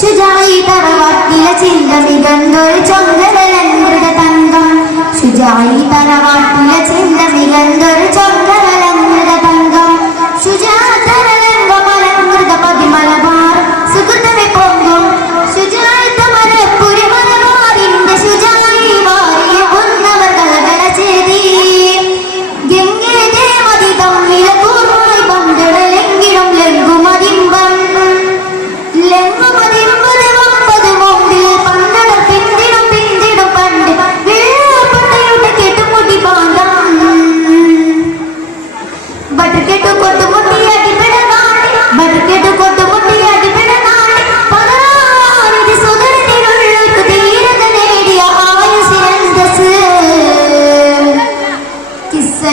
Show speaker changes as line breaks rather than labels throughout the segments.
ശുചായി തറവാട്ടിലെ ചിന്തമിതന്തൊരു ചൊങ്കരലന്ത്രിത തങ്കം ശുചായി തറവാ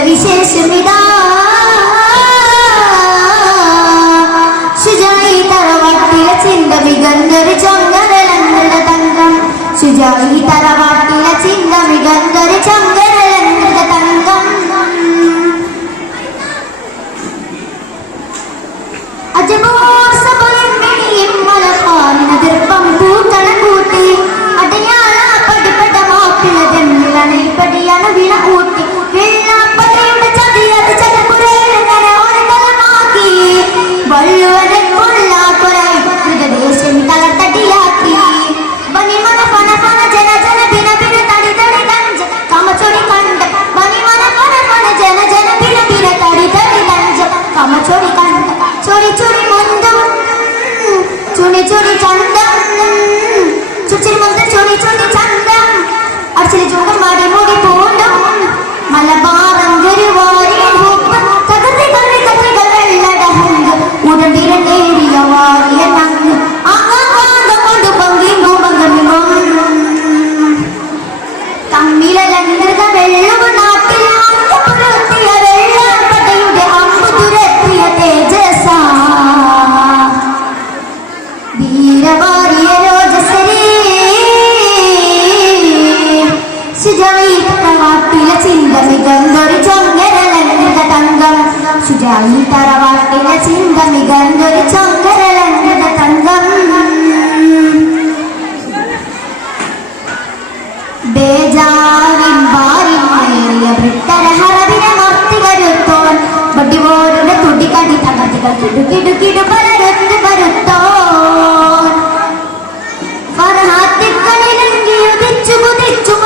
വിശേഷമിതാ. ശുചായി തറവാട്ടിലെ ചിന്ത മികന്നൊരു ചങ്ങലങ്ങളുടെ തങ്കം. ശുചായി തറവാട്ട് চড়ে চড়ে চন্দন। চুচির মধ্যে চড়ে চড়ে চন্দন। വീരവാരിയ രോജസരേ ശുചിയിട്ടവാട്ടിലെ ചിന്ത മികന്തൊരു ചങ്കരലങ്കൃത തങ്കം. ശുചായി തറവാട്ടിലെ ചിന്ത മികന്തൊരു ചങ്കരലങ്കൃത തങ്കം ബേജാവിൻ ബാരിൻ മേലിയ വൃത്തര ഹരവിന മർത്തികരുത്തോൻ പടിവോരുടെ തുടികടി തകർത്തികൾ കിടുകിടുകിടു പലരുത്തു കരുത്തോൻ to